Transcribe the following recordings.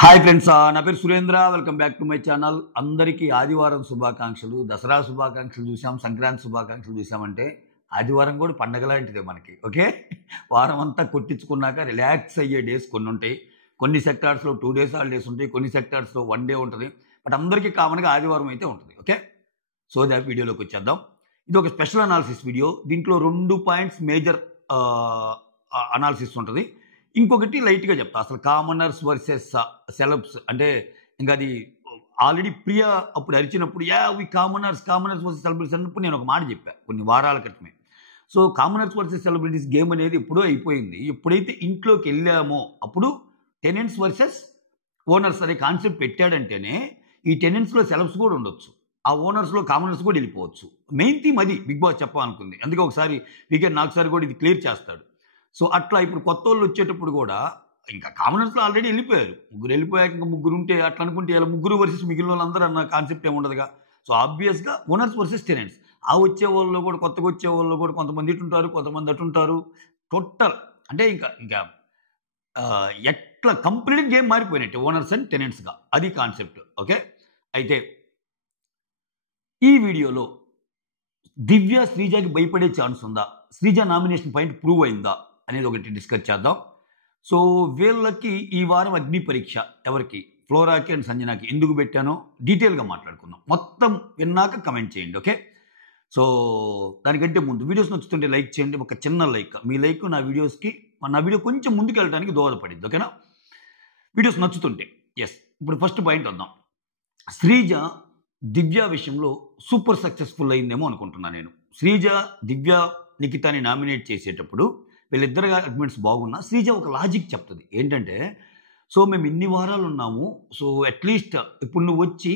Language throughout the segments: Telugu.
హాయ్ ఫ్రెండ్స్, నా పేరు Surendra. Welcome back to my channel. అందరికీ ఆదివారం శుభాకాంక్షలు. దసరా శుభాకాంక్షలు చూసాం, సంక్రాంతి శుభాకాంక్షలు చూసామంటే ఆదివారం కూడా పండగ లాంటిదే మనకి. ఓకే, వారం అంతా కొట్టించుకున్నాక రిలాక్స్ అయ్యే డేస్ కొన్ని ఉంటాయి. కొన్ని సెక్టార్స్లో 2 days హాలిడేస్ ఉంటాయి, కొన్ని సెక్టార్స్లో 1 day ఉంటుంది. బట్ అందరికీ కామన్గా ఆదివారం అయితే ఉంటుంది. ఓకే, సో దాని వీడియోలోకి వచ్చేద్దాం. ఇది ఒక స్పెషల్ అనాలిసిస్ వీడియో. దీంట్లో 2 పాయింట్స్ మేజర్ అనాలిసిస్ ఉంటుంది. ఇంకొకటి లైట్గా చెప్తా, అసలు కామనర్స్ వర్సెస్ సెలబ్స్ అంటే ఇంకా అది ఆల్రెడీ ప్రియా అప్పుడు అరిచినప్పుడు వి కామనర్స్ వర్సెస్ సెలబ్రిటీస్ అన్నప్పుడు నేను ఒక మాట చెప్పాను కొన్ని వారాల క్రితమే. So commoners versus celebrities game అనేది ఎప్పుడో అయిపోయింది. ఎప్పుడైతే ఇంట్లోకి వెళ్ళామో అప్పుడు టెనెంట్స్ వర్సెస్ ఓనర్స్ అనే కాన్సెప్ట్ పెట్టాడంటేనే ఈ టెనెంట్స్లో సెలబ్స్ కూడా ఉండొచ్చు, ఆ ఓనర్స్లో కామనర్స్ కూడా వెళ్ళిపోవచ్చు. మెయిన్ థీమ్ అది బిగ్ బాస్ చెప్పాలనుకుంది. అందుకే ఒకసారి వీకెండ్ నాకు సార్ కూడా ఇది క్లియర్ చేస్తాడు. సో అట్లా ఇప్పుడు కొత్త వాళ్ళు వచ్చేటప్పుడు కూడా ఇంకా కామనర్స్లో ఆల్రెడీ వెళ్ళిపోయారు. ముగ్గురు వెళ్ళిపోయాక ఇంకా ముగ్గురు ఉంటే అట్లా అనుకుంటే ఇలా ముగ్గురు వర్సెస్ మిగిలిన వాళ్ళందరూ అన్న కాన్సెప్ట్ ఏమి ఉండదుగా. సో ఆబ్వియస్గా ఓనర్స్ వర్సెస్ టెనెంట్స్. ఆ వచ్చే వాళ్ళు కూడా కొత్తగా వచ్చే వాళ్ళు కూడా కొంతమంది ఇటుంటారు, కొంతమంది అటుంటారు. టోటల్ అంటే ఇంకా ఇంకా ఎట్లా కంప్లీట్ గేమ్ మారిపోయినట్టు ఓనర్స్ అండ్ టెనెంట్స్గా, అది కాన్సెప్ట్. ఓకే, అయితే ఈ వీడియోలో దివ్య శ్రీజకి భయపడే ఛాన్స్ ఉందా, శ్రీజ నామినేషన్ పాయింట్ ప్రూవ్ అయిందా అనేది ఒకటి డిస్కస్ చేద్దాం. సో వీళ్ళకి ఈ వారం అగ్ని పరీక్ష ఎవరికి, ఫ్లోరాకి అండ్ సంజనాకి ఎందుకు పెట్టానో డీటెయిల్గా మాట్లాడుకుందాం. మొత్తం విన్నాక కమెంట్ చేయండి. ఓకే, సో దానికంటే ముందు వీడియోస్ నచ్చుతుంటే లైక్ చేయండి. ఒక చిన్న లైక్, మీ లైక్ నా వీడియో కొంచెం ముందుకు వెళ్ళడానికి దోహదపడింది. ఓకేనా, వీడియోస్ నచ్చుతుంటే. ఎస్, ఇప్పుడు ఫస్ట్ పాయింట్ వద్దాం. శ్రీజ దివ్య విషయంలో సూపర్ సక్సెస్ఫుల్ అయిందేమో అనుకుంటున్నాను నేను. శ్రీజ దివ్య నిఖితాని నామినేట్ చేసేటప్పుడు వీళ్ళిద్దరు ఆర్గ్యుమెంట్స్ బాగున్నా శ్రీజ ఒక లాజిక్ చెప్తుంది. ఏంటంటే, సో మేము ఇన్ని వారాలు ఉన్నాము, సో అట్లీస్ట్ ఇప్పుడు నువ్వు వచ్చి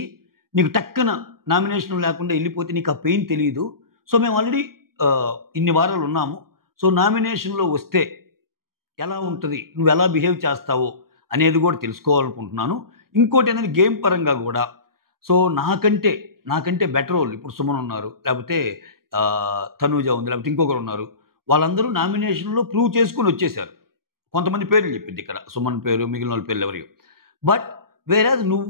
నీకు టక్కన నామినేషన్ లేకుండా వెళ్ళిపోతే నీకు ఆ పెయిన్ తెలియదు. సో మేము ఆల్రెడీ ఇన్ని వారాలు ఉన్నాము, సో నామినేషన్లో వస్తే ఎలా ఉంటుంది, నువ్వు ఎలా బిహేవ్ చేస్తావో అనేది కూడా తెలుసుకోవాలనుకుంటున్నాను. ఇంకోటి ఏంటంటే గేమ్ పరంగా కూడా సో నాకంటే బెటర్ వాళ్ళు ఇప్పుడు సుమన్ ఉన్నారు, లేకపోతే తనూజ ఉంది, లేకపోతే ఇంకొకరు ఉన్నారు. వాళ్ళందరూ నామినేషన్లో ప్రూవ్ చేసుకుని వచ్చేసారు. కొంతమంది పేర్లు చెప్పింది ఇక్కడ, సుమన్ పేరు, మిగిలిన వాళ్ళ పేర్లు ఎవరియో. బట్ వేరేజ్ నువ్వు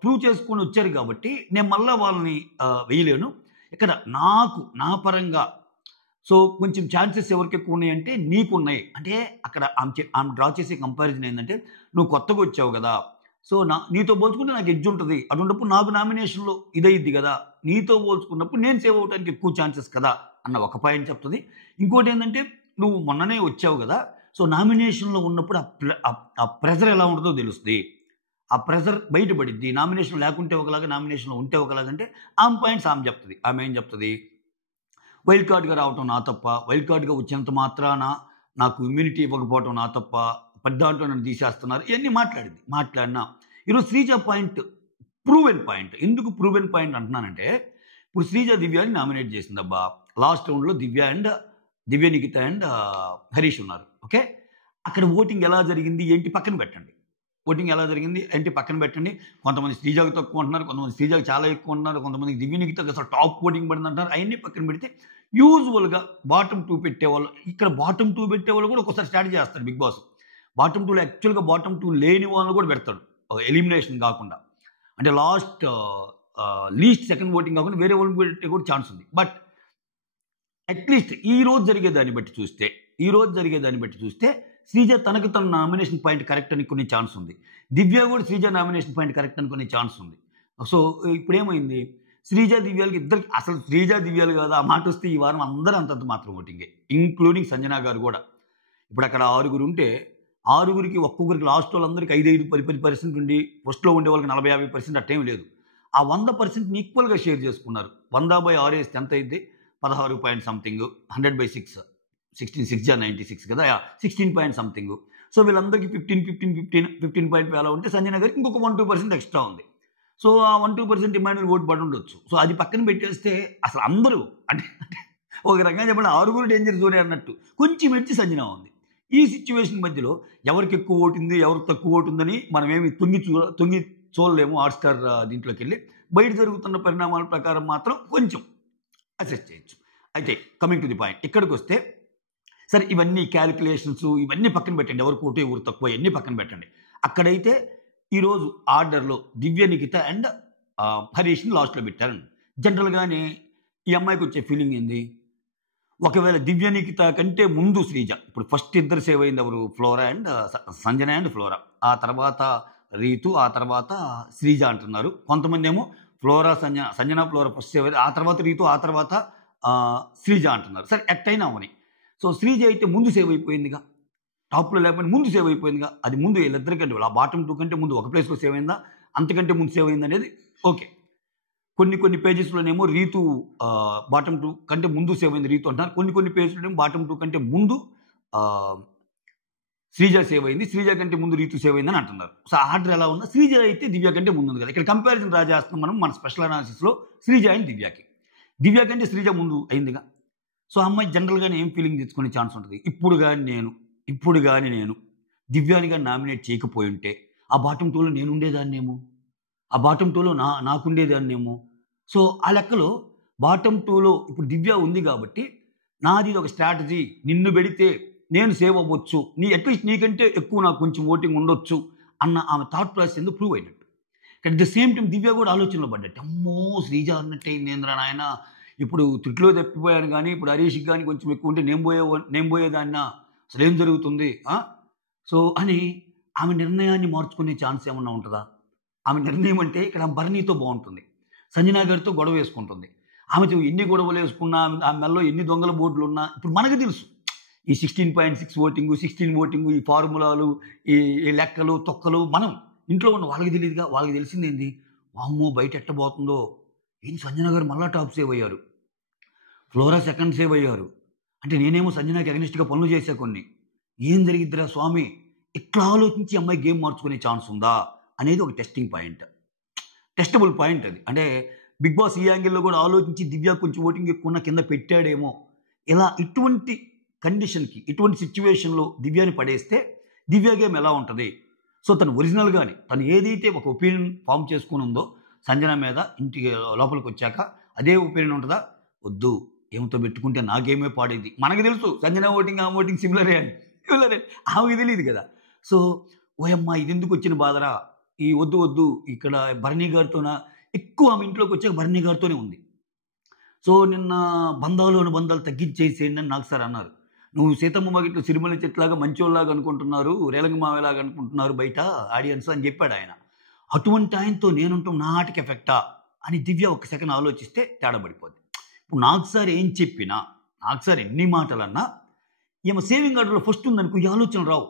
ప్రూవ్ చేసుకుని వచ్చారు కాబట్టి నేను మళ్ళీ వాళ్ళని వేయలేను. ఇక్కడ నా పరంగా సో కొంచెం ఛాన్సెస్ ఎవరికి ఎక్కువ ఉన్నాయంటే నీకున్నాయి. అంటే అక్కడ ఆమె డ్రా చేసే కంపారిజన్ ఏంటంటే, నువ్వు కొత్తగా వచ్చావు కదా, సో నీతో పోల్చుకుంటే నాకు ఎడ్జ్ ఉంటుంది, అటువంటిప్పుడు నాకు నామినేషన్లో ఇదైద్ది కదా, నీతో పోల్చుకున్నప్పుడు నేను సేవ్ అవడానికి ఎక్కువ ఛాన్సెస్ కదా అన్న ఒక పాయింట్ చెప్తుంది. ఇంకోటి ఏంటంటే, నువ్వు మొన్ననే వచ్చావు కదా, సో నామినేషన్లో ఉన్నప్పుడు ఆ ప్రెజర్ ఎలా ఉంటుందో తెలుస్తుంది, ఆ ప్రెజర్ బయటపడిద్ది. నామినేషన్ లేకుంటే ఒకలాగా, నామినేషన్లో ఉంటే ఒకలాగంటే ఆమె పాయింట్స్ ఆమె చెప్తుంది. ఆమె ఏం చెప్తుంది, వైల్డ్ కార్డ్గా రావటం నా తప్ప, వైల్డ్ కార్డ్గా వచ్చినంత మాత్రాన నాకు ఇమ్యూనిటీ ఇవ్వకపోవటం నా తప్ప, పెద్దాంట్లో నన్ను తీసేస్తున్నారు, ఇవన్నీ మాట్లాడినా ఈరోజు శ్రీజ పాయింట్ ప్రూవెన్ పాయింట్. ఎందుకు ప్రూవెన్ పాయింట్ అంటున్నానంటే, ఇప్పుడు శ్రీజ దివ్యాని నామినేట్ చేసిందబ్బా. లాస్ట్ రౌండ్లో దివ్య నిఖిత అండ్ హరీష్ ఉన్నారు. ఓకే, అక్కడ ఓటింగ్ ఎలా జరిగింది ఏంటి పక్కన పెట్టండి. కొంతమంది శ్రీజాకు తక్కువ అంటున్నారు, కొంతమంది శ్రీజాకు చాలా ఎక్కువ అంటున్నారు, కొంతమంది దివ్య నిఖితకు అసలు టాప్ ఓటింగ్ పడింది అంటున్నారు. అవన్నీ పక్కన పెడితే యూజువల్గా బాటమ్ 2 పెట్టేవాళ్ళు, ఇక్కడ బాటమ్ 2 పెట్టేవాళ్ళు కూడా ఒకసారి స్టార్ట్ చేస్తారు బిగ్ బాస్. బాటమ్ 2లో యాక్చువల్గా బాటమ్ 2 లేని వాళ్ళని కూడా పెడతాడు, ఎలిమినేషన్ కాకుండా. అంటే లీస్ట్ సెకండ్ ఓటింగ్ కాకుండా వేరే వాళ్ళని పెట్టే కూడా ఛాన్స్ ఉంది. బట్ అట్లీస్ట్ ఈ రోజు జరిగేదాన్ని బట్టి చూస్తే శ్రీజ తనకు తన నామినేషన్ పాయింట్ కరెక్ట్ అనుకునే ఛాన్స్ ఉంది. దివ్య కూడా శ్రీజ నామినేషన్ పాయింట్ కరెక్ట్ అనుకునే ఛాన్స్ ఉంది. సో ఇప్పుడు ఏమైంది, శ్రీజ దివ్యాలకి ఇద్దరికి అసలు శ్రీజ దివ్యాలు కాదు ఆ మాట వస్తే ఈ వారం అందరూ అంతంత మాత్రం ఓటింగే, ఇంక్లూడింగ్ సంజనా గారు కూడా. ఇప్పుడు అక్కడ 6 ఉంటే 6కి ఒక్కొక్కరికి లాస్ట్ వాళ్ళందరికీ 5-10% ఉండి ఫస్ట్లో ఉండే వాళ్ళకి 40-50% అట్టేం లేదు. ఆ 100% ఈక్వల్గా షేర్ చేసుకున్నారు. 100/6 వేస్తే ఎంత అయింది, 16 పాయింట్ సంథింగ్, 100/6 16 96 కదా, 16 పాయింట్ సంథింగ్. సో వీళ్ళందరికీ 15 పాయింట్ వేలా ఉంటే సంజన గారికి ఇంకొక 1-2% ఎక్స్ట్రా ఉంది. సో ఆ 1-2% ఇమాన్యుల్ ఓటు పడి ఉండొచ్చు. సో అది పక్కన పెట్టేస్తే అసలు అందరూ అంటే ఒక రకంగా చెప్పండి 6 డేంజర్ జోనే అన్నట్టు కొంచెం ఎడ్చి సంజన ఉంది. ఈ సిచ్యువేషన్ మధ్యలో ఎవరికి ఎక్కువ ఓటు ఉంది, ఎవరికి తక్కువ ఓటు ఉందని మనమేమి తొంగి చూడలేము. హాట్స్టార్ దీంట్లోకి వెళ్ళి బయట జరుగుతున్న పరిణామాల ప్రకారం మాత్రం కొంచెం అసెస్ చేయొచ్చు. అయితే కమింగ్ టు ది పాయింట్, ఇక్కడికి వస్తే సరే ఇవన్నీ క్యాలిక్యులేషన్స్ ఇవన్నీ పక్కన పెట్టండి, ఎవరికి ఓటు ఎవరు తక్కువ ఇవన్నీ పక్కన పెట్టండి. అక్కడైతే ఈరోజు ఆర్డర్లో దివ్య నిఖిత అండ్ హరీష్ని లాస్ట్లో పెట్టారండి. జనరల్గానే ఈ అమ్మాయికి వచ్చే ఫీలింగ్ ఏంది, ఒకవేళ దివ్య నిఖిత కంటే ముందు శ్రీజ, ఇప్పుడు ఫస్ట్ ఇద్దరు సేవ్ అయింది ఎవరు, flora and Sanjana and flora, ఆ తర్వాత రీతు, ఆ తర్వాత శ్రీజ అంటున్నారు. కొంతమంది ఏమో flora Sanjana flora first save అయింది, ఆ తర్వాత రీతు, ఆ తర్వాత శ్రీజ అంటున్నారు. సరే ఎట్టయినా అవని. సో శ్రీజ అయితే ముందు సేవ్ అయిపోయిందిగా, టాప్లో లేకపోయినా ముందు సేవ్ అయిపోయిందిగా. అది ముందు వీళ్ళిద్దరికంటే ఆ బాటమ్ 2 కంటే ముందు ఒక ప్లేస్లో సేవ్ అయిందా, అంతకంటే ముందు సేవ్ అయింది అనేది ఓకే. కొన్ని పేజెస్లోనేమో రీతు బాటమ్ 2 కంటే ముందు సేవ్ అయింది రీతు అంటున్నారు. కొన్ని పేజెస్లోనేమో బాటమ్ 2 కంటే ముందు శ్రీజ సేవ్ అయింది, శ్రీజ కంటే ముందు రీతు సేవ్ అయిందని అంటున్నారు. సో ఆర్డర్ ఎలా ఉన్నా శ్రీజ అయితే దివ్య కంటే ముందు ఉంది కదా. ఇక్కడ కంపారిజన్ రాజేస్తున్నాం మనం మన స్పెషల్ అనాలిసిస్లో శ్రీజ అండ్ దివ్య కంటే శ్రీజ ముందు అయిందిగా. సో అమ్మాయి జనరల్గానే ఏం ఫీలింగ్ తెచ్చుకునే ఛాన్స్ ఉంటుంది. ఇప్పుడు కానీ నేను దివ్యానిగా నామినేట్ చేయకపోయి ఉంటే ఆ బాటమ్ 2లో నేను ఉండేదాన్నేమో, ఆ బాటమ్ 2లో నాకుండేదాన్నేమో. సో ఆ లెక్కలో బాటమ్ 2లో ఇప్పుడు దివ్య ఉంది కాబట్టి నాది ఒక స్ట్రాటజీ, నిన్ను పెడితే నేను సేవ్ అవ్వచ్చు, అట్లీస్ట్ నీకంటే ఎక్కువ నాకు కొంచెం ఓటింగ్ ఉండొచ్చు అన్న ఆమె థాట్ ప్రాసెస్ ఎందుకు ప్రూవ్ అయినట్టు. అట్ ద సేమ్ టైం దివ్య కూడా ఆలోచనలో పడ్డట్టు, అమ్మో శ్రీజ అన్నట్టే అయిందేంద్రా నాయన, ఇప్పుడు తిట్లో తప్పిపోయాను కానీ ఇప్పుడు హరీష్కి కానీ కొంచెం ఎక్కువ ఉంటే నేను పోయేదాన్న, అసలు ఏం జరుగుతుంది. సో అని ఆమె నిర్ణయాన్ని మార్చుకునే ఛాన్స్ ఏమన్నా ఉంటుందా? ఆమె నిర్ణయం అంటే ఇక్కడ భరణితో బాగుంటుంది, సంజనా గారితో గొడవ వేసుకుంటుంది. ఆమెతో ఎన్ని గొడవలు వేసుకున్నా, ఆమె మెల్లో ఎన్ని దొంగల బోర్డులు ఉన్నా ఇప్పుడు మనకు తెలుసు ఈ 16.6 ఓటింగు, 16 ఓటింగు, ఈ ఫార్ములాలు, ఈ లెక్కలు తొక్కలు మనం ఇంట్లో ఉన్న వాళ్ళకి తెలియదుగా. వాళ్ళకి తెలిసింది ఏంది, అమ్మో బయట ఎట్టబోతుందో, ఏం సంజనా గారు మళ్ళా టాప్ సేవ్ అయ్యారు, ఫ్లోరా సెకండ్ సేవ్ అయ్యారు అంటే నేనేమో సంజనాకి అగనిస్ట్గా పనులు చేసే కొన్ని, ఏం జరిగిద్దిరా స్వామి, ఇట్లా ఆలోచించి అమ్మాయి గేమ్ మార్చుకునే ఛాన్స్ ఉందా అనేది ఒక టెస్టబుల్ పాయింట్ అది. అంటే బిగ్ బాస్ ఈ యాంగిల్లో కూడా ఆలోచించి దివ్య కొంచెం ఓటింగ్ ఎక్కువ కింద పెట్టాడేమో, ఇలా ఇటువంటి కండిషన్కి ఇటువంటి సిచ్యువేషన్లో దివ్యాని పడేస్తే దివ్య గేమ్ ఎలా ఉంటుంది. సో తను ఒరిజినల్గానే తను ఏదైతే ఒక ఒపీనియన్ ఫామ్ చేసుకుని ఉందో సంజన మీద ఇంటికి లోపలికి వచ్చాక అదే ఒపీనియన్ ఉంటుందా, వద్దు ఏమితో పెట్టుకుంటే నా గేమే పాడేది. మనకు తెలుసు సంజన ఓటింగ్ ఆ ఓటింగ్ సిమిలరే ఆమెకి తెలియదు కదా. సో ఓయమ్మ ఇది ఎందుకు వచ్చిన బాధరా, ఈ వద్దు ఇక్కడ భరణి గారితోన ఎక్కువ ఆమె ఇంట్లోకి వచ్చాక భరణి గారితోనే ఉంది. సో నిన్న బంధాలు తగ్గించేసేయండి అని నాకు సార్ అన్నారు. నువ్వు సీతమ్మ మగిట్లో సిరిమల్లి చెట్లాగా మంచోళ్ళలాగా అనుకుంటున్నారు, రేలంగి మావేలాగా అనుకుంటున్నారు బయట ఆడియన్స్ అని చెప్పాడు ఆయన. అటువంటి ఆయనతో నేనుంటాం నా ఆటకి ఎఫెక్టా అని దివ్య ఒక సెకండ్ ఆలోచిస్తే తేడా పడిపోద్ది. ఇప్పుడు నాకు సార్ ఏం చెప్పినా, నాకు సార్ ఎన్ని మాటలన్నా ఈమె సేవింగ్ ఆర్డర్లో ఫస్ట్ ఉందనుకో ఈ ఆలోచన రావు.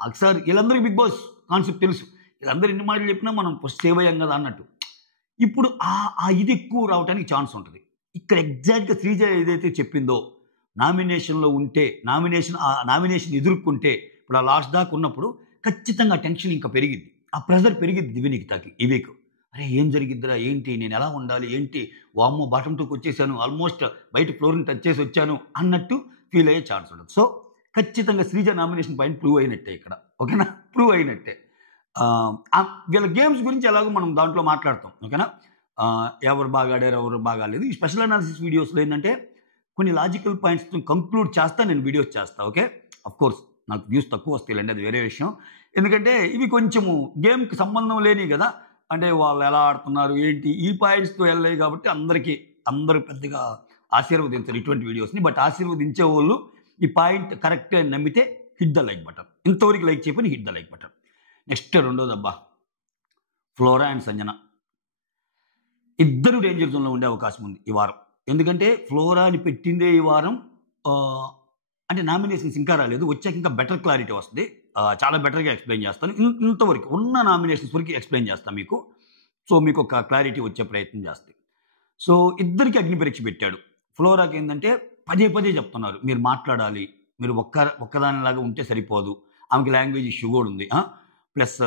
నాకు సార్ వీళ్ళందరికీ బిగ్ బాస్ కాన్సెప్ట్ తెలుసు, వీళ్ళందరూ ఎన్ని మాటలు చెప్పినా మనం ఫస్ట్ సేవ్ అయ్యాం కదా అన్నట్టు. ఇప్పుడు ఆ ఇది ఎక్కువ రావడానికి ఛాన్స్ ఉంటుంది. ఇక్కడ ఎగ్జాక్ట్గా శ్రీజ ఏదైతే చెప్పిందో, నామినేషన్లో ఉంటే నామినేషన్ ఎదుర్కొంటే ఇప్పుడు ఆ లాస్ట్ దాకా ఉన్నప్పుడు ఖచ్చితంగా టెన్షన్ ఇంకా పెరిగిద్ది, ఆ ప్రెజర్ పెరిగిద్ది దివ్య నిఖితకి ఈ వీక్. అరే ఏం జరిగిద్దిరా, ఏంటి నేను ఎలా ఉండాలి, ఏంటి వామ్మో బాటమ్ 2కి వచ్చేసాను, ఆల్మోస్ట్ బయట ఫ్లోర్ని టచ్ చేసి వచ్చాను అన్నట్టు ఫీల్ అయ్యే ఛాన్స్ ఉంటుంది. సో ఖచ్చితంగా శ్రీజ నామినేషన్ పాయింట్ ప్రూవ్ అయినట్టే ఇక్కడ, ఓకేనా, ప్రూవ్ అయినట్టే. వీళ్ళ గేమ్స్ గురించి ఎలాగో మనం దాంట్లో మాట్లాడతాం, ఓకేనా, ఎవరు బాగా ఆడారు ఎవరు బాగా లేదు. ఈ స్పెషల్ అనాలిసిస్ వీడియోస్లో ఏంటంటే కొన్ని లాజికల్ పాయింట్స్తో కంక్లూడ్ చేస్తా, నేను వీడియోస్ చేస్తా, ఓకే. అఫ్కోర్స్ నాకు వ్యూస్ తక్కువ వస్తాయిలేండి, అది వేరే విషయం. ఎందుకంటే ఇవి కొంచెము గేమ్కి సంబంధం లేని కదా, అంటే వాళ్ళు ఎలా ఆడుతున్నారు ఏంటి ఈ పాయింట్స్తో వెళ్ళాయి కాబట్టి అందరూ పెద్దగా ఆశీర్వదించారు ఇటువంటి వీడియోస్ని. బట్ ఆశీర్వదించే వాళ్ళు ఈ పాయింట్ కరెక్ట్ అని నమ్మితే హిట్ ద లైక్ బటన్, ఇంతవరకు లైక్ చేయని hit the like button. Next రెండోదబ్బా, ఫ్లోరా అండ్ సంజన ఇద్దరు డేంజర్ జోన్లో ఉండే అవకాశం ఉంది ఈ వారం. ఎందుకంటే ఫ్లోరాని పెట్టిందే ఈ వారం, అంటే నామినేషన్స్ ఇంకా రాలేదు, వచ్చాక ఇంకా బెటర్ క్లారిటీ వస్తుంది, చాలా బెటర్గా ఎక్స్ప్లెయిన్ చేస్తాను. ఇంతవరకు ఉన్న నామినేషన్స్ వరకు ఎక్స్ప్లెయిన్ చేస్తాను మీకు. సో మీకు ఒక క్లారిటీ వచ్చే ప్రయత్నం చేస్తాయి. సో ఇద్దరికి అగ్ని పరీక్ష పెట్టాడు. ఫ్లోరాకి ఏంటంటే పదే చెప్తున్నారు మీరు మాట్లాడాలి, మీరు ఒక్కదానిలాగా ఉంటే సరిపోదు, ఆమెకి లాంగ్వేజ్ ఇష్యూ కూడా ఉంది. ప్లస్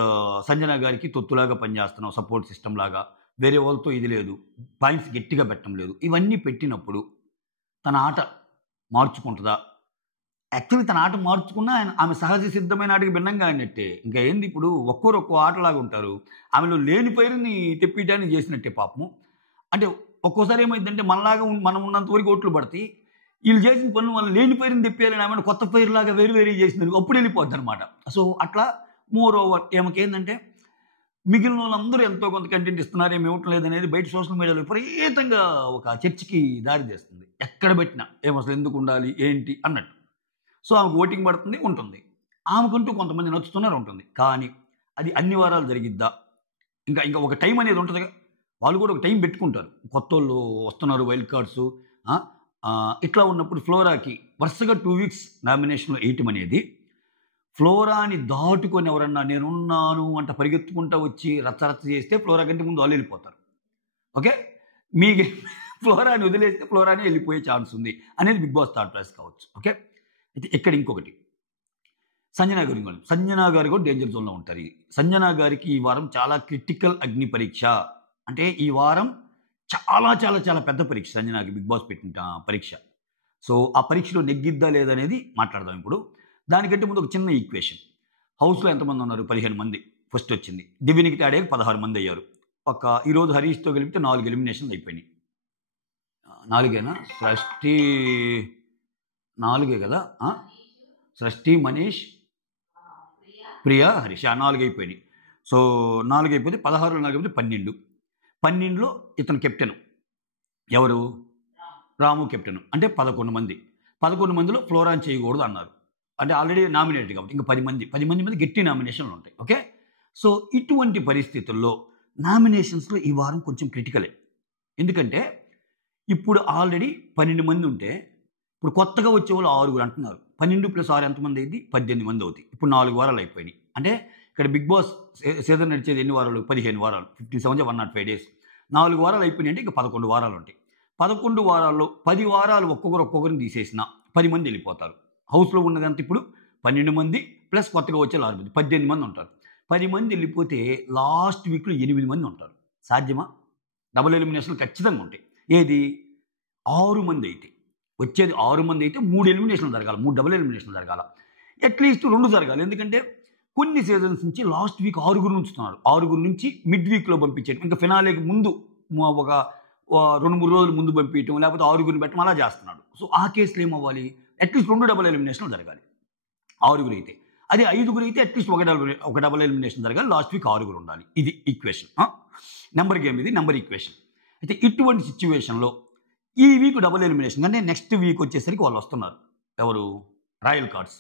సంజన గారికి తొత్తులాగా పనిచేస్తున్నావు, సపోర్ట్ సిస్టమ్ లాగా, వేరే వాళ్ళతో ఇది లేదు, పాయింట్స్ గట్టిగా పెట్టడం లేదు. ఇవన్నీ పెట్టినప్పుడు తన ఆట మార్చుకుంటుందా? యాక్చువల్లీ తన ఆట మార్చుకున్నా ఆమె సహజ సిద్ధమైన ఆటకి భిన్నంగా అయినట్టే. ఇంకా ఏంది, ఇప్పుడు ఒక్కో ఆటలాగా ఉంటారు, ఆమెలో లేని పైరుని తెప్పియడానికి చేసినట్టే పాపము. అంటే ఒక్కోసారి ఏమైందంటే మనలాగా మనం ఉన్నంత వరకు ఓట్లు పడతాయి, వీళ్ళు చేసిన పనులు వాళ్ళు లేని పైరుని తెప్పియాలని ఆమె కొత్త పైరులాగా వేరు చేసినందుకు అప్పుడు వెళ్ళిపోద్ది అనమాట. సో అట్లా మోర్ ఓవర్ ఏమకేందంటే మిగిలిన వాళ్ళందరూ ఎంతో కొంత కంటెంట్ ఇస్తున్నారు, ఏమి ఇవ్వటం లేదనేది బయట సోషల్ మీడియాలో విపరీతంగా ఒక చర్చకి దారి తీస్తుంది. ఎక్కడ పెట్టినా అసలు ఎందుకు ఉండాలి ఏంటి అన్నట్టు. సో ఆమెకు ఓటింగ్ పడుతుంది, ఉంటుంది. ఆమెకంటూ కొంతమంది నచ్చుతున్నారు, ఉంటుంది. కానీ అది అన్ని వారాలు జరిగిద్దా? ఇంకా ఇంకా ఒక టైం అనేది ఉంటుందిగా. వాళ్ళు కూడా ఒక టైం పెట్టుకుంటారు. కొత్తోళ్ళు వస్తున్నారు, వైల్డ్ కార్డ్స్. ఇట్లా ఉన్నప్పుడు ఫ్లోరాకి వరుసగా 2 వీక్స్ నామినేషన్లో వేయటం అనేది, ఫ్లోరాని దాటుకొని ఎవరన్నా నేనున్నాను అంట పరిగెత్తుకుంటా వచ్చి రచ్చరచ్చ చేస్తే ఫ్లోరా కంటే ముందు వాళ్ళు వెళ్ళిపోతారు. ఓకే, మీకు ఫ్లోరాని వదిలేస్తే ఫ్లోరాని వెళ్ళిపోయే ఛాన్స్ ఉంది అనేది బిగ్ బాస్ థాట్ ప్రాసెస్ కావచ్చు. ఓకే, అయితే ఇక్కడ ఇంకొకటి, సంజనా గారి సంజనా గారు కూడా డేంజర్ జోన్లో ఉంటారు. సంజనా గారికి ఈ వారం చాలా క్రిటికల్ అగ్ని పరీక్ష. అంటే ఈ వారం చాలా చాలా చాలా పెద్ద పరీక్ష సంజనాకి బిగ్ బాస్ పెట్టిన పరీక్ష. సో ఆ పరీక్షలో నెగ్గిద్దా లేదనేది మాట్లాడదాం ఇప్పుడు. దానికంటే ముందు ఒక చిన్న ఈక్వేషన్. హౌస్లో ఎంతమంది ఉన్నారు? 15 మంది ఫస్ట్ వచ్చింది. దివ్యనికి ఆడాక 16 మంది అయ్యారు. ఈరోజు హరీష్తో కలిపితే 4 ఎలిమినేషన్స్ అయిపోయినాయి. 4ఏనా? సృష్టి 4 కదా. సృష్టి, మనీష్, ప్రియా, హరీష్ 4 అయిపోయినాయి. సో 4 అయిపోతే 16 4 అయిపోతే 12. 12లో ఇతను కెప్టెన్. ఎవరు? రాము కెప్టెన్. అంటే 11 మంది. 11 మందిలో ఫ్లోరాన్ చేయకూడదు అన్నారు. అంటే ఆల్రెడీ నామినేటెడ్ కాబట్టి ఇంకా 10 మంది మీద గట్టి నామినేషన్లు ఉంటాయి. ఓకే, సో ఇటువంటి పరిస్థితుల్లో నామినేషన్స్లో ఈ వారం కొంచెం క్రిటికలే. ఎందుకంటే ఇప్పుడు ఆల్రెడీ 12 మంది ఉంటే ఇప్పుడు కొత్తగా వచ్చే వాళ్ళు 6 అంటున్నారు. 12 + 6 ఎంతమంది అయింది? 18 మంది అవుతాయి. ఇప్పుడు 4 వారాలు అయిపోయినాయి. అంటే ఇక్కడ బిగ్ బాస్ సీజన్ నడిచేది ఎన్ని వారాలు? 15 వారాలు. 57 105 డేస్. 4 వారాలు అయిపోయినాయి అంటే ఇంకా 11 వారాలు ఉంటాయి. 11 వారాల్లో 10 వారాలు ఒక్కొక్కరిని తీసేసిన 10 మంది వెళ్ళిపోతారు. హౌస్లో ఉన్నదంతా ఇప్పుడు 12 మంది ప్లస్ కొత్తగా వచ్చే 6 మంది, 18 మంది ఉంటారు. 10 మంది వెళ్ళిపోతే లాస్ట్ వీక్లో 8 మంది ఉంటారు. సాధ్యమా? డబుల్ ఎలిమినేషన్లు ఖచ్చితంగా ఉంటాయి. ఏది? 6 మంది అయితే వచ్చేది 6 మంది అయితే 3 ఎలిమినేషన్లు జరగాలి, 3 డబుల్ ఎలిమినేషన్లు జరగాల. అట్లీస్ట్ 2 జరగాలి. ఎందుకంటే కొన్ని సీజన్స్ నుంచి లాస్ట్ వీక్ 6 ఉంచుతున్నారు. 6 నుంచి మిడ్ వీక్లో పంపించేయడం, ఇంకా ఫినాలేకి ముందు ఒక 2-3 రోజులు ముందు పంపించడం, లేకపోతే 6 పెట్టడం అలా చేస్తున్నాడు. సో ఆ కేసులో ఏమవ్వాలి? అట్లీస్ట్ 2 డబుల్ ఎలిమినేషన్లు జరగాలి 6 అయితే. అదే 5 అయితే అట్లీస్ట్ ఒక డబుల్ ఎలిమినేషన్ జరగాలి. లాస్ట్ వీక్ 6 ఉండాలి. ఇది ఈక్వేషన్. నెంబర్ గేమ్ ఇది, నెంబర్ ఈక్వేషన్. అయితే ఇటువంటి సిచ్యువేషన్లో ఈ వీక్ డబుల్ ఎలిమినేషన్ అంటే నెక్స్ట్ వీక్ వచ్చేసరికి వాళ్ళు వస్తున్నారు. ఎవరు? Royal cards.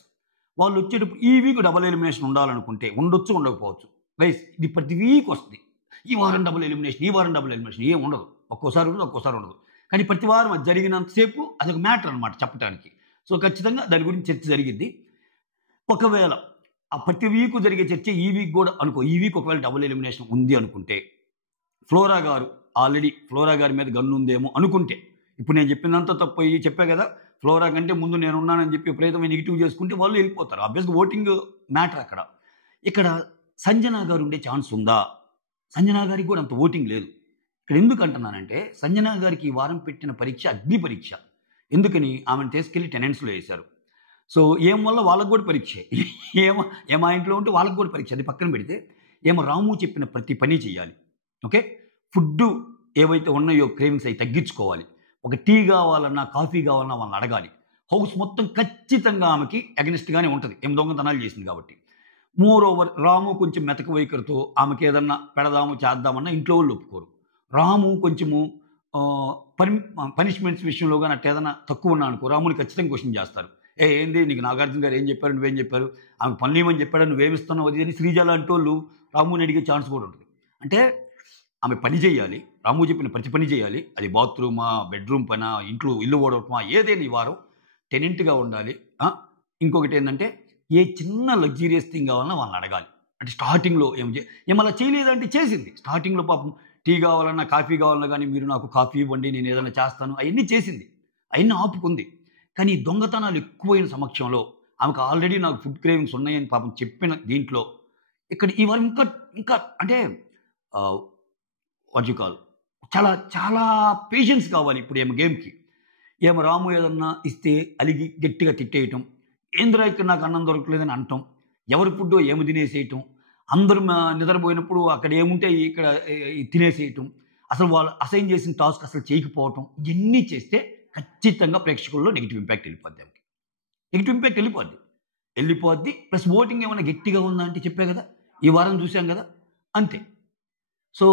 వాళ్ళు వచ్చేటప్పుడు ఈ వీక్ డబుల్ ఎలిమినేషన్ ఉండాలనుకుంటే ఉండొచ్చు, ఉండకపోవచ్చు. గైస్ ఇది ప్రతి వీక్ వస్తుంది. ఈ వారం డబుల్ ఎలిమినేషన్, ఈ వారం డబుల్ ఎలిమినేషన్ ఏం ఉండదు. ఒక్కోసారి ఉండదు, ఒక్కోసారి ఉండదు. కానీ ప్రతి వారం అది జరిగినంతసేపు అదొక మ్యాటర్ అనమాట చెప్పడానికి. సో ఖచ్చితంగా దాని గురించి చర్చ జరిగింది. ఒకవేళ ఆ ప్రతి వీక్ జరిగే చర్చ ఈ వీక్ కూడా అనుకో, ఈ వీక్ ఒకవేళ డబుల్ ఎలిమినేషన్ ఉంది అనుకుంటే, ఫ్లోరా గారు ఆల్రెడీ ఫ్లోరా గారి మీద గన్ను ఉందేమో అనుకుంటే, ఇప్పుడు నేను చెప్పినంత తప్పు చెప్పా కదా, ఫ్లోరా కంటే ముందు నేను ఉన్నానని చెప్పి విపరీతమైన నెగిటివ్ చేసుకుంటే వాళ్ళు వెళ్ళిపోతారు. ఆబ్వియస్గా ఓటింగ్ మ్యాటర్ అక్కడ. ఇక్కడ సంజనా గారు ఉండే ఛాన్స్ ఉందా? సంజనా గారికి కూడా అంత ఓటింగ్ లేదు. ఇక్కడ ఎందుకు అంటున్నానంటే, సంజనా గారికి ఈ వారం పెట్టిన పరీక్ష అగ్ని పరీక్ష. ఎందుకని? ఆమెను తీసుకెళ్ళి టెనెంట్స్లో వేశారు. సో ఏం వల్ల వాళ్ళకు కూడా పరీక్ష. ఏమో ఇంట్లో ఉంటే వాళ్ళకు కూడా పరీక్ష. అది పక్కన పెడితే ఏమో రాము చెప్పిన ప్రతి పని చేయాలి. ఓకే, ఫుడ్ ఏవైతే ఉన్నాయో క్రేవింగ్స్ అవి తగ్గించుకోవాలి. ఒక టీ కావాలన్నా, కాఫీ కావాలన్నా వాళ్ళని అడగాలి. హౌస్ మొత్తం ఖచ్చితంగా ఆమెకి అగెనిస్ట్గానే ఉంటుంది, ఏం దొంగతనాలు చేసింది కాబట్టి. మోర్ ఓవర్ రాము కొంచెం మెతక వైఖరితో ఆమెకి ఏదన్నా పెడదాము చేద్దామన్నా ఇంట్లో వాళ్ళు ఒప్పుకోరు. రాము కొంచెము పనిష్మెంట్స్ విషయంలో కానీ అట్లా ఏదైనా తక్కువ ఉన్నా అనుకో, రాముని ఖచ్చితంగా క్వశ్చన్ చేస్తారు. ఏంది నీకు నాగార్జున గారు ఏం చెప్పారు, నువ్వేం చెప్పారు, ఆమెకు పనులు ఏమని చెప్పాడు, నువ్వేమిస్తున్నావు, అది అని శ్రీజ లాంటి వాళ్ళు రాముని అడిగే ఛాన్స్ కూడా ఉంటుంది. అంటే ఆమె పని చేయాలి, రాము చెప్పిన ప్రతి పని చేయాలి. అది బాత్రూమా, బెడ్రూమ్ పనా, ఇల్లు ఓడవటమా, ఏదైనా ఈ వారం టెనెంట్గా ఉండాలి. ఇంకొకటి ఏంటంటే ఏ చిన్న లగ్జీరియస్ థింగ్ కావాలన్నా వాళ్ళని అడగాలి. అంటే స్టార్టింగ్లో ఏమలా చేయలేదంటే చేసింది. స్టార్టింగ్లో పాపం టీ కావాలన్నా, కాఫీ కావాలన్నా కానీ మీరు నాకు కాఫీ ఇవ్వండి, నేను ఏదైనా చేస్తాను, అవన్నీ చేసింది, అవన్నీ ఆపుకుంది. కానీ దొంగతనాలు ఎక్కువైన సమక్షంలో ఆమెకు ఆల్రెడీ నాకు ఫుడ్ క్రేవింగ్స్ ఉన్నాయని పాపం చెప్పిన దీంట్లో ఇక్కడ ఈ వారం ఇంకా అంటే వాట్ యు కాల్ చాలా చాలా పేషెన్స్ కావాలి ఇప్పుడు ఏమో గేమ్కి. ఏమో రాము ఏదన్నా ఇస్తే అలిగి గట్టిగా తిట్టేయటం, ఏంద్రా ఇక్కడ నాకు అన్నం దొరకలేదని అనటం, ఎవరి ఫుడ్డో ఏమి తినేసేయటం, అందరూ నిద్రపోయినప్పుడు అక్కడ ఏముంటే ఇక్కడ తినేసేయటం, అసలు వాళ్ళు అసైన్ చేసిన టాస్క్ అసలు చేయకపోవటం, ఇవన్నీ చేస్తే ఖచ్చితంగా ప్రేక్షకుల్లో నెగిటివ్ ఇంపాక్ట్ వెళ్ళిపోద్ది. ఆమెకి నెగిటివ్ ఇంపాక్ట్ వెళ్ళిపోద్ది. ప్లస్ ఓటింగ్ ఏమైనా గట్టిగా ఉందా అంటే చెప్పే కదా, ఈ వారం చూసాం కదా, అంతే. సో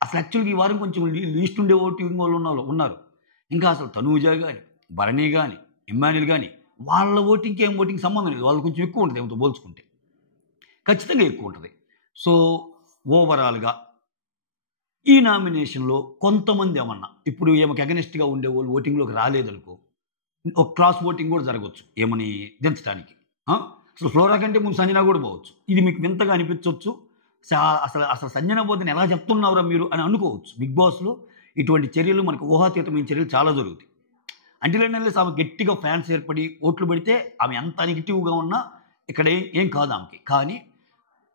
అసలు యాక్చువల్గా ఈ వారం కొంచెం లీస్ట్ ఉండే ఓటింగ్ వాళ్ళు ఉన్నారు. ఇంకా అసలు తనూజ గాని, భరణి గాని, ఇమ్మాన్యుల్ గాని వాళ్ళ ఓటింగ్‌కి ఏం ఓటింగ్‌కి సంబంధం లేదు. వాళ్ళది కొంచెం ఎక్కువ ఉంటది ఈమెతో పోల్చుకుంటే. ఖచ్చితంగా ఎక్కువ ఉంటది. సో ఓవరాల్‌గా ఈ నామినేషన్‌లో కొంతమంది ఏమన్నా ఇప్పుడు ఈమెకి అగెనిస్ట్‌గా ఉండేవాళ్ళు ఓటింగ్‌లోకి రాలేదనుకో, ఒక క్రాస్ ఓటింగ్ కూడా జరగొచ్చు ఈమెని దించడానికి. ఆ! అసలు ఫ్లోరా కంటే ముందు సంజన కూడా పోవచ్చు. ఇది మీకు వింతగా అనిపించొచ్చు. సా అసలు అసలు సంజన పోతేని ఎలా చెప్తున్నావురా మీరు అని అనుకోవచ్చు. బిగ్ బాస్‌లో ఇటువంటి చర్యలు మనకు ఊహాతీతమైన చర్యలు చాలా జరుగుతాయి. అంటిల్ అండ్ అన్లెస్ ఆమె గట్టిగా ఫ్యాన్స్ ఏర్పడి ఓట్లు పెడితే ఆమె ఎంత నెగెటివ్‌గా ఉన్నా ఇక్కడ ఏం కాదు ఆమెకి. కానీ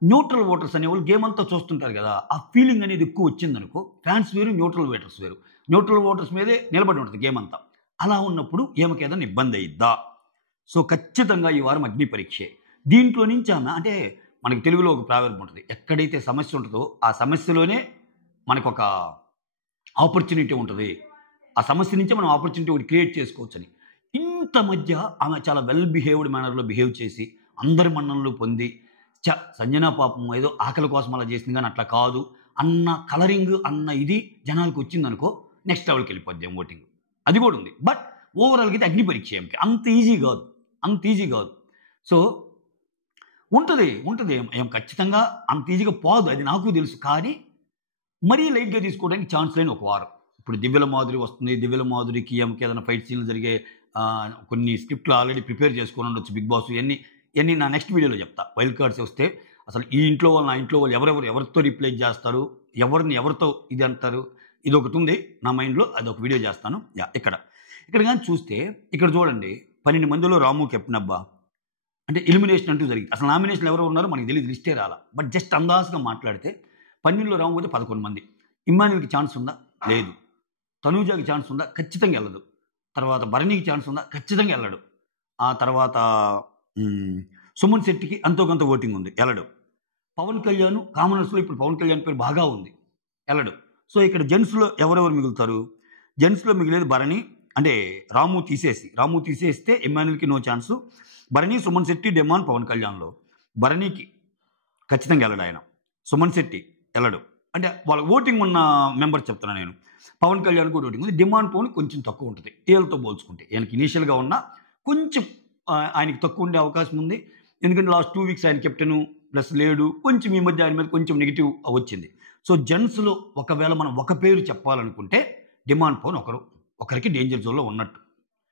న్యూట్రల్ ఓటర్స్ అనేవాళ్ళు గేమ్ అంతా చూస్తుంటారు కదా! ఆ ఫీలింగ్ అనేది ఎక్కువ వచ్చిందనుకో, ఫ్యాన్స్ వేరు, న్యూట్రల్ ఓటర్స్ వేరు. న్యూట్రల్ ఓటర్స్ మీదే నిలబడి ఉంటది గేమ్ అంతా. అలా ఉన్నప్పుడు ఈమెకి ఏదైనా ఇబ్బంది అయ్యిద్దా? సో, ఖచ్చితంగా ఈ వారం అగ్ని పరీక్షే. దీంట్లో నుంచి ఆమె అంటే మనకి తెలుగులో ఒక ప్రావెర్బ్ ఉంటది. ఎక్కడైతే సమస్య ఉంటదో ఆ సమస్యలోనే మనకొక ఆపర్చునిటీ ఉంటది. ఆ సమస్య నుంచే మనం ఆపర్చునిటీ ఒకటి క్రియేట్ చేసుకోవచ్చని. ఇంత మధ్య ఆమె చాలా వెల్ బిహేవ్డ్ మేనర్‌లో బిహేవ్ చేసి, అందరి మన్ననలు పొంది, సంజన పాపం ఏదో ఆకలి కోసం అలా చేసింది గానీ అట్లా కాదు అన్న కలరింగ్ అన్న ఇది జనాలకొచ్చిందనుకో, నెక్స్ట్ లెవెల్‌కెళ్ళిపోద్ది ఓటింగ్. అది కూడా ఉంది. బట్ ఓవరాల్‌గా అయితే అగ్ని పరీక్ష ఆమెకి. అంత ఈజీ గాదు. అంత ఈజీ గాదు. సో, ఉంటది. ఏం ఖచ్చితంగా అంత ఈజీగా పోదు. అది నాకు తెలుసు. కానీ మరీ లైట్‌గా తీసుకోవడానికి ఛాన్స్ లేని ఒక వారం. ఇప్పుడు 'దివ్యల మాధురి' వస్తుంది. 'దివ్యల మాధురికి' ఈమెకి ఏదైనా ఫైట్ సీన్‌లు జరిగే కొన్ని స్క్రిప్ట్‌లు ఆల్రెడీ ప్రిపేర్ చేసుకొని ఉండొచ్చు బిగ్ బాస్. ఇయన్నీ నా నెక్స్ట్ వీడియోలో చెప్తా. వైల్డ్ కార్డ్స్ వస్తే అసలు ఈ ఇంట్లో వాళ్ళు, నా ఇంట్లో వాళ్ళు ఎవరితో రిప్లేస్ చేస్తారు? ఎవరితో ఇది అంటారు? ఇదొకటుంది నా మైండ్‌లో. అదొక వీడియో చేస్తాను. ఇక్కడ గాని చూస్తే ఇక్కడ చూడండి 12 మందిలో రాము కెప్టెన్ అబ్బా! అంటే ఎలిమినేషన్ అంటూ జరిగింది. అసలు నామినేషన్‌లో ఎవరెవరు ఉన్నారో మనకు తెలీదు. లిస్టే రాలా. బట్ జస్ట్ అందాజుగా మాట్లాడితే 12లో రాము పోతే 11 మంది. ఇమ్మాన్యుల్‌కి ఛాన్స్ ఉందా? లేదు. తనూజకి ఛాన్స్ ఉందా? ఖచ్చితంగా ఎళ్ళదు. తర్వాత భరణికి ఛాన్స్ ఉందా? ఖచ్చితంగా ఎళ్ళడు. ఆ తర్వాత సుమన్ శెట్టికి ఎంతో కొంత ఓటింగ్ ఉంది. ఎళ్ళడు. పవన్ కళ్యాణ్ కామనర్స్‌లో ఇప్పుడు పవన్ కళ్యాణ్ పేరు బాగా ఉంది. ఎళ్ళడు. సో, ఇక్కడ జెంట్స్‌లో ఎవరెవరు మిగులుతారు? జెంట్స్‌లో మిగిలేది భరణి అంటే రాము తీసేస్తే ఇమ్మాన్యుల్‌కి నో ఛాన్సు. భరణి, సుమన్ శెట్టి, డెమాన్, పవన్ కళ్యాణ్‌లో భరణికి ఖచ్చితంగా ఎళ్ళడాయన. సుమన్ శెట్టి ఎళ్ళడు. అంటే వాళ్ళ ఓటింగ్ ఉన్న మెంబర్స్ చెప్తున్నా నేను. పవన్ కళ్యాణ్ కూడా ఓటింగ్ ఉంది. డిమాండ్ పవన్ కొంచెం తక్కువ ఉంటది. ఈళ్ళతో పోల్చుకుంటే. ఈయనకి ఇనీషియల్‌గా ఉన్న కొంచెం ఆయనకి తక్కువ ఉండే అవకాశం ఉంది. ఎందుకంటే లాస్ట్ 2 వీక్స్ ఆయన కెప్టెను ప్లస్ లేడు. కొంచెం ఈ మధ్య ఆయన మీద కొంచెం నెగెటివ్ వచ్చింది. సో, జెంట్స్‌లో ఒకవేళ మనం ఒక పేరు చెప్పాలనుకుంటే డిమాండ్ పవన్ ఒకరికి డేంజర్ జోన్‌లో ఉన్నట్టు.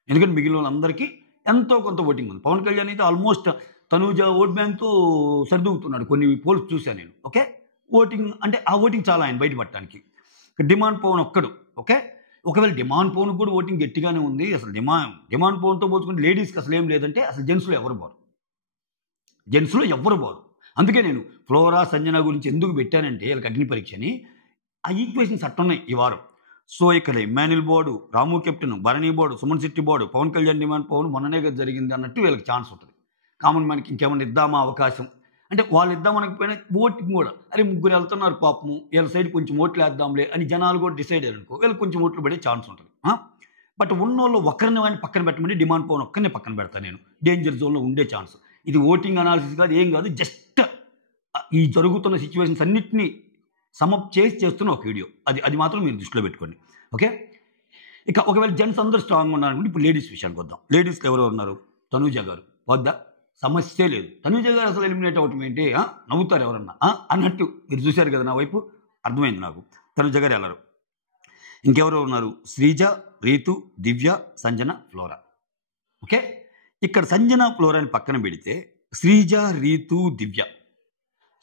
ఎందుకంటే మిగిలిన వాళ్ళందరికీ ఎంతో కొంత ఓటింగ్ ఉంది. పవన్ కళ్యాణ్ అయితే ఆల్మోస్ట్ తనూజ ఓట్ బ్యాంక్‌తో సరిదూగుతున్నాడు. కొన్ని పోల్స్ చూసాను నేను. ఓకే. ఓటింగ్ అంటే ఆ ఓటింగ్ చాలా ఆయన బయట పట్టడానికి. డిమాండ్ పవన్ ఒక్కడు. ఓకే. ఒకవేళ డిమాండ్ పవన్‌కి కూడా ఓటింగ్ గట్టిగానే ఉంది. అసలు డిమాండ్ పవన్‌తో పోల్చుకుంటే లేడీస్‌కి అసలేం లేదంటే అసలు జెంట్స్‌లో ఎవ్వరు పోరు. అందుకే నేను ఫ్లోరా, సంజన గురించి ఎందుకు పెట్టానంటే వీళ్ళకి అగ్ని పరీక్షని ఆ ఈక్వేషన్స్ అట్టున్నాయి ఈ వారం. సో, ఇక్కడ Emmanuel board, Ramu captain, Bharani board, Suman Shetty board, Pavan Kalyan demand Pavan మొన్ననే కదా జరిగింది అన్నట్టు వీళ్ళకి ఛాన్స్ ఉంటది. కామన్ మ్యాన్‌కి ఇంకేమన్నా ఇద్దామా అవకాశం? అంటే వాళ్ళు ఇద్దామనకపోయినా ఓటింగ్ కూడా అరే ముగ్గురు వెళ్తున్నారు పాపము వీళ్ళ సైడ్ కొంచెం ఓట్లేద్దాంలే అని జనాలు కూడా డిసైడ్ అయ్యారనుకో వీళ్ళకి కొంచెం ఓట్లు పడే ఛాన్స్ ఉంటుంది. బట్ ఉన్నోళ్ళు ఒకరిని వాడిని పక్కన పెట్టమని డిమాండ్ పవన్ ఒక్కరినే పక్కన పెడతాను నేను. డేంజర్ జోన్‌లో ఉండే ఛాన్స్. ఇది ఓటింగ్ అనాలిసిస్ కాదు, ఏం కాదు. జస్ట్ ఈ జరుగుతున్న సిట్యుయేషన్స్ అన్నిటిని సమప్ చేసి చేస్తున్న ఒక వీడియో. అది మాత్రం మీరు దృష్టిలో పెట్టుకోండి. ఓకే. ఇక ఒకవేళ జెంట్స్ అందరూ స్ట్రాంగ్‌గా ఉన్నారనుకుంటే ఇప్పుడు లేడీస్ విషయానికి వద్దాం. లేడీస్‌లో ఎవరెవరు ఉన్నారు? తనూజ గారు వద్దా? సమస్యే లేదు. తనూజ గారు అసలు ఎలిమినేట్ అవ్వటం ఏంటి? నవ్వుతారు ఎవరన్నా అన్నట్టు మీరు చూశారు కదా నా వైపు. అర్థమైంది నాకు. తనూజ గారు ఎళ్ళరు. ఇంకెవరు ఉన్నారు? శ్రీజ, రీతు, దివ్య, సంజన, ఫ్లోరా. ఓకే. ఇక్కడ సంజన, ఫ్లోరాని పక్కన పెడితే శ్రీజ, రీతు, దివ్య.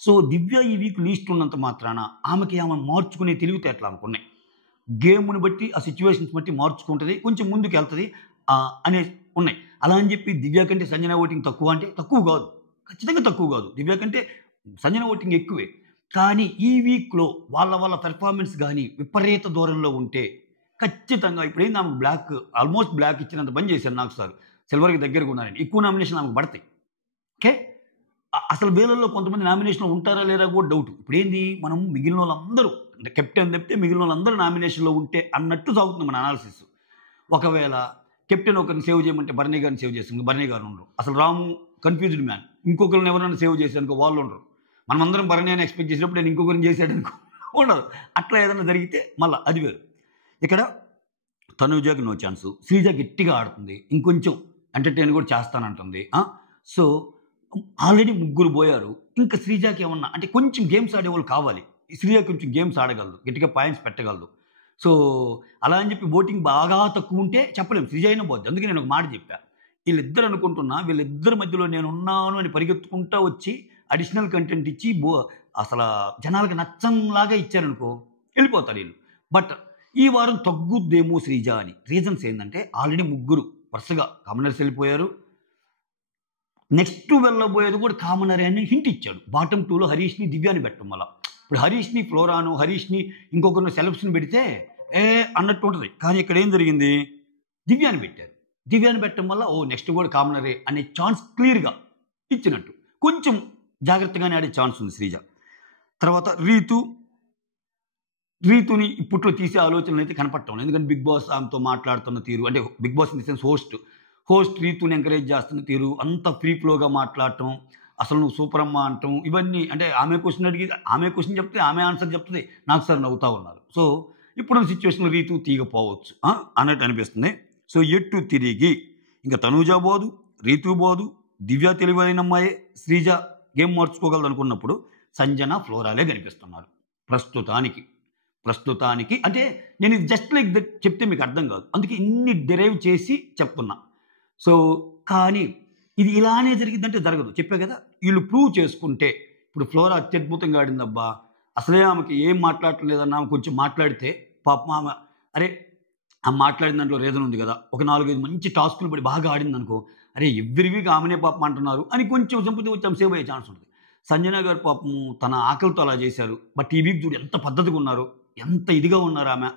సో, దివ్య ఈ వీక్ లీస్ట్ ఉన్నంత మాత్రాన ఆమె మార్చుకునే తెలివితేటలు ఆమెకున్నాయి. గేమ్‌ని బట్టి ఆ సిట్యుయేషన్స్ బట్టి మార్చుకుంటది. కొంచెం ముందుకెళ్తది అనే ఉన్నాయి. అలా అని చెప్పి దివ్య కంటే సంజన ఓటింగ్ తక్కువ అంటే తక్కువ కాదు. ఖచ్చితంగా తక్కువ కాదు. దివ్య కంటే సంజన ఓటింగ్ ఎక్కువే. కానీ ఈ వీక్‌లో వాళ్ళ పెర్ఫార్మెన్స్ గాని విపరీత దూరంలో ఉంటే ఖచ్చితంగా ఇప్పుడేంది ఆమెకు ఆల్మోస్ట్ బ్లాక్ ఇచ్చినంత పని చేశారు నాకు సార్. సిల్వర్‌కి దగ్గరగా ఉన్నారని. ఎక్కువ నామినేషన్‌లు ఆమెకు పడతాయి. ఓకే. అసలు వీళ్ళల్లో కొంతమంది నామినేషన్‌లో ఉంటారా లేరా కూడా డౌట్. ఇప్పుడేంది మనం మిగిలినోళ్ళందరూ అంటే కెప్టెన్ తప్పితే మిగిలినోళ్ళందరూ నామినేషన్‌లో ఉంటే అన్నట్టు సాగుతుంది మన అనాలిసిస్. ఒకవేళ కెప్టెన్ ఒకరిని సేవ్ చేయమంటే భరణి గారిని సేవ్ చేస్తుంది. భరణి గారు ఉండరు. అసలు రాము కన్‌ఫ్యూజ్డ్ మ్యాన్. ఇంకొకరిని ఎవరైనా సేవ్ చేశారనుకో వాళ్ళు ఉండరు. మనమందరం భరణి అని ఎక్స్‌పెక్ట్ చేసినప్పుడు నేను ఇంకొకరిని చేశాడనుకో ఉండదు. అట్లా ఏదైనా జరిగితే మళ్ళీ అది వేరు. ఇక్కడ తనూజకి నో ఛాన్సు. శ్రీజ గట్టిగా ఆడుతుంది. ఇంకొంచెం ఎంటర్‌టైన్ కూడా చేస్తానంటుంది. సో, ఆల్రెడీ ముగ్గురు పోయారు. ఇంకా శ్రీజకి ఏమన్నా అంటే కొంచెం గేమ్స్ ఆడేవాళ్ళు కావాలి. శ్రీజ కొంచెం గేమ్స్ ఆడగలదు. గట్టిగా పాయింట్స్ పెట్టగలదు. సో, అలా అని చెప్పి ఓటింగ్ బాగా తక్కువ ఉంటే చెప్పలేము. శ్రీజ అయినా పోద్ది. అందుకే నేను ఒక మాట చెప్పా. వీళ్ళిద్దరు అనుకుంటున్నా వీళ్ళిద్దరి మధ్యలో నేనున్నాను అని పరిగెత్తుకుంటా వచ్చి అడిషనల్ కంటెంట్ ఇచ్చి అసల జనాలకి నచ్చంలాగా ఇచ్చారనుకో వెళ్ళిపోతారు వీళ్ళు. బట్ ఈ వారం తగ్గుద్దేమో శ్రీజ అని. రీజన్స్ ఏంటంటే ఆల్రెడీ ముగ్గురు వరుసగా కామనర్స్ వెళ్ళిపోయారు. నెక్స్ట్ వెళ్ళబోయేది కూడా కామనరే అని హింట్ ఇచ్చాడు. బాటమ్ 2లో హరీష్ని దివ్యాని పెట్టడం వల్ల. ఇప్పుడు హరీష్ని ఫ్లోరాను హరీష్ని ఇంకొకరిని సెలబ్స్ని పెడితే అన్నట్టు ఉంటుంది. కానీ ఇక్కడ ఏం జరిగింది, దివ్యాని పెట్టారు. దివ్యాని పెట్టడం వల్ల నెక్స్ట్ కూడా కామనరే అనే ఛాన్స్ క్లియర్గా ఇచ్చినట్టు. కొంచెం జాగ్రత్తగానే ఆడే ఛాన్స్ ఉంది శ్రీజ. తర్వాత రీతుని ఇప్పట్లో తీసే ఆలోచనలు అయితే కనపడటం. ఎందుకంటే బిగ్ బాస్ ఆమెతో మాట్లాడుతున్న తీరు, అంటే Bigg Boss in the sense host రీతుని ఎంకరేజ్ చేస్తున్న తీరు, అంత ఫ్రీ ఫ్లోగా మాట్లాడటం, అసలు నువ్వు సూపర్ అమ్మ అంటాం, ఇవన్నీ అంటే ఆమె క్వశ్చన్ అడిగి ఆమె క్వశ్చన్ చెప్తే ఆమె ఆన్సర్ చెప్తుంది, నాకు సార్ నవ్వుతూ ఉన్నారు. సో ఇప్పుడున్న సిచ్యువేషన్లో రీతు తీగపోవచ్చు అన్నట్టు అనిపిస్తుంది. సో ఎట్టు తిరిగి ఇంకా తనూజ బోదు, రీతు బోదు, దివ్య తెలివైన అమ్మాయే శ్రీజ గేమ్ మార్చుకోగలదు అనుకున్నప్పుడు సంజన ఫ్లోరాలే కనిపిస్తున్నారు ప్రస్తుతానికి. అంటే నేను ఇది జస్ట్ లైక్ దట్ చెప్తే మీకు అర్థం కాదు, అందుకే ఇన్ని డెరైవ్ చేసి చెప్తున్నా. సో కానీ ఇది ఇలానే జరిగిద్దంటే జరగదు. చెప్పే కదా, వీళ్ళు ప్రూవ్ చేసుకుంటే ఇప్పుడు ఫ్లోరా అత్యద్భుతంగా ఆడిందబ్బా, అసలే ఆమెకి ఏం మాట్లాడలేదన్నా ఆమె కొంచెం మాట్లాడితే పాపం ఆమె ఆ మాట్లాడిన దాంట్లో రీజన్ ఉంది కదా, ఒక 4-5 మంచి టాస్కులు పడి బాగా ఆడింది అనుకో, అరే ఎవ్రీ వీక్ ఆమెనే పాపం అంటున్నారు అని కొంచెం సింపతి వచ్చి సేవ్ అయ్యే ఛాన్స్ ఉంటుంది. సంజన గారు పాపం తన ఆకలితో అలా చేశారు. బట్ ఈ వీక్ చూడు ఎంత పద్ధతిగా ఉన్నారు, ఎంత ఇదిగా ఉన్నారు ఆమె.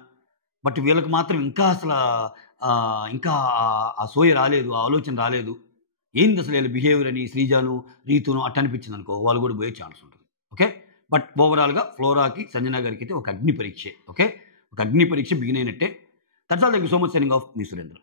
బట్ వీళ్ళకి మాత్రం ఇంకా అసలు ఇంకా ఆ సోయ రాలేదు, ఆ ఆలోచన రాలేదు. ఏంది అసలు వీళ్ళ బిహేవియర్ అని శ్రీజాను రీతును అట్ట అనిపించింది అనుకో, వాళ్ళు కూడా పోయే ఛాన్స్ ఉంటుంది. ఓకే, బట్ ఓవరాల్గా ఫ్లోరాకి సంజన గారికి అయితే ఒక అగ్ని పరీక్షే. ఓకే, ఒక అగ్ని పరీక్ష బిగిన్ అయినట్టే. That's all. Thank you so much. Signing off me Surendra.